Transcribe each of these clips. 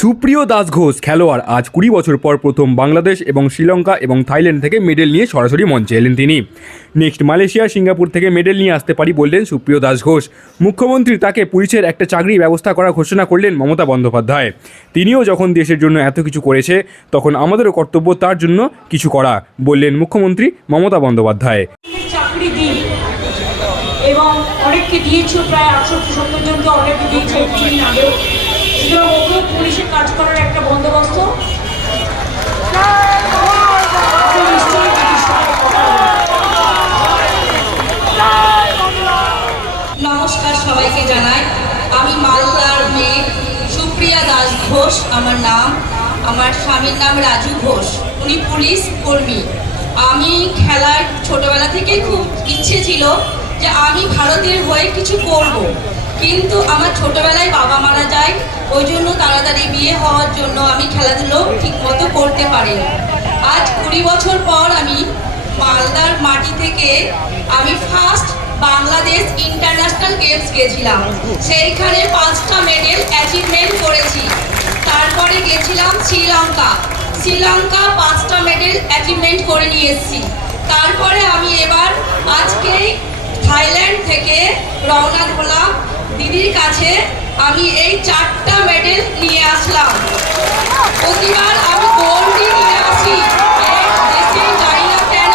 সুপ্রিয় দাস ঘোষ খেলোয়াড় আজ 20 বছর পর প্রথম বাংলাদেশ এবং শ্রীলঙ্কা এবং থাইল্যান্ড থেকে মেডেল নিয়ে সরাসরি মঞ্চে এলেন তিনি। নেক্সট মালয়েশিয়া সিঙ্গাপুর থেকে মেডেল নিয়ে আসতে পারি বললেন সুপ্রিয় দাস ঘোষ। মুখ্যমন্ত্রী তাকে পুলিশের একটা চাকরির ব্যবস্থা করার ঘোষণা করলেন মমতা বন্দ্যোপাধ্যায়। তিনিও যখন দেশের জন্য এত কিছু করেছে তখন আমাদেরও কর্তব্য তার জন্য কিছু করা বললেন মুখ্যমন্ত্রী মমতা বন্দ্যোপাধ্যায়। চাকরি দিই এবং অনেককে দিয়েছে, প্রায় 68-70 জনকে অলরেডি দিয়েছে কিছুদিন আগেও। সুতরাং ওগুলো পুলিশের কাজ করার একটা বন্দোবস্ত নমস্কার সবাইকে জানাই। আমি মালদার মেয়ে সুপ্রিয়া দাস ঘোষ আমার নাম। আমার স্বামীর নাম রাজু ঘোষ, উনি পুলিশ কর্মী। আমি খেলার ছোটবেলা থেকে খুব ইচ্ছে ছিল যে আমি ভারতের হয়ে কিছু করব, কিন্তু আমার ছোটবেলায় বাবা মারা যায়, ওই জন্য তাড়াতাড়ি বিয়ে হওয়ার জন্য আমি খেলাধুলো ঠিকমতো করতে পারিনি। আজ 20 বছর পর আমি মালদার মাটি থেকে আমি ফার্স্ট বাংলাদেশ ইন্টারন্যাশনাল গেমস গেছিলাম, সেইখানে 5টা মেডেল অ্যাচিভমেন্ট করেছি। তারপরে গেছিলাম শ্রীলঙ্কা, 5টা মেডেল অ্যাচিভমেন্ট করে নিয়ে এসেছি। তারপরে আমি এবার আজকে থাইল্যান্ড থেকে রওনা হলাম দিদির কাছে। আমি এই 4টা মেডেল নিয়ে আসলাম। প্রতিবার আমি গোল্ডই নিয়ে আসি, দেশে যাই না কেন।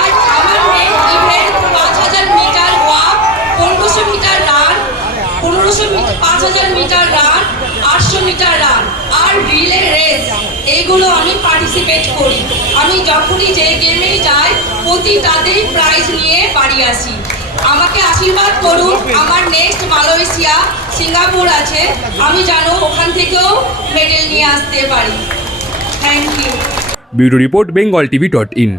আজ আমার main event 5000 metre walk, 1500 metre run, 5000 metre run, 800 metre run আর রিলে রেস, এইগুলো আমি পার্টিসিপেট করি। আমি যখনই যে গেমেই যাই প্রতিটাতেই প্রাইজ নিয়ে বাড়ি আসি। আমাকে আশীর্বাদ করুন, আমার নেক্সট মালয়েশিয়া সিঙ্গাপুর আছে, আমি জানো ওখান থেকেও মেডেল নিয়ে আসতে পারি। Thank you. Bureau report bengaltv.in।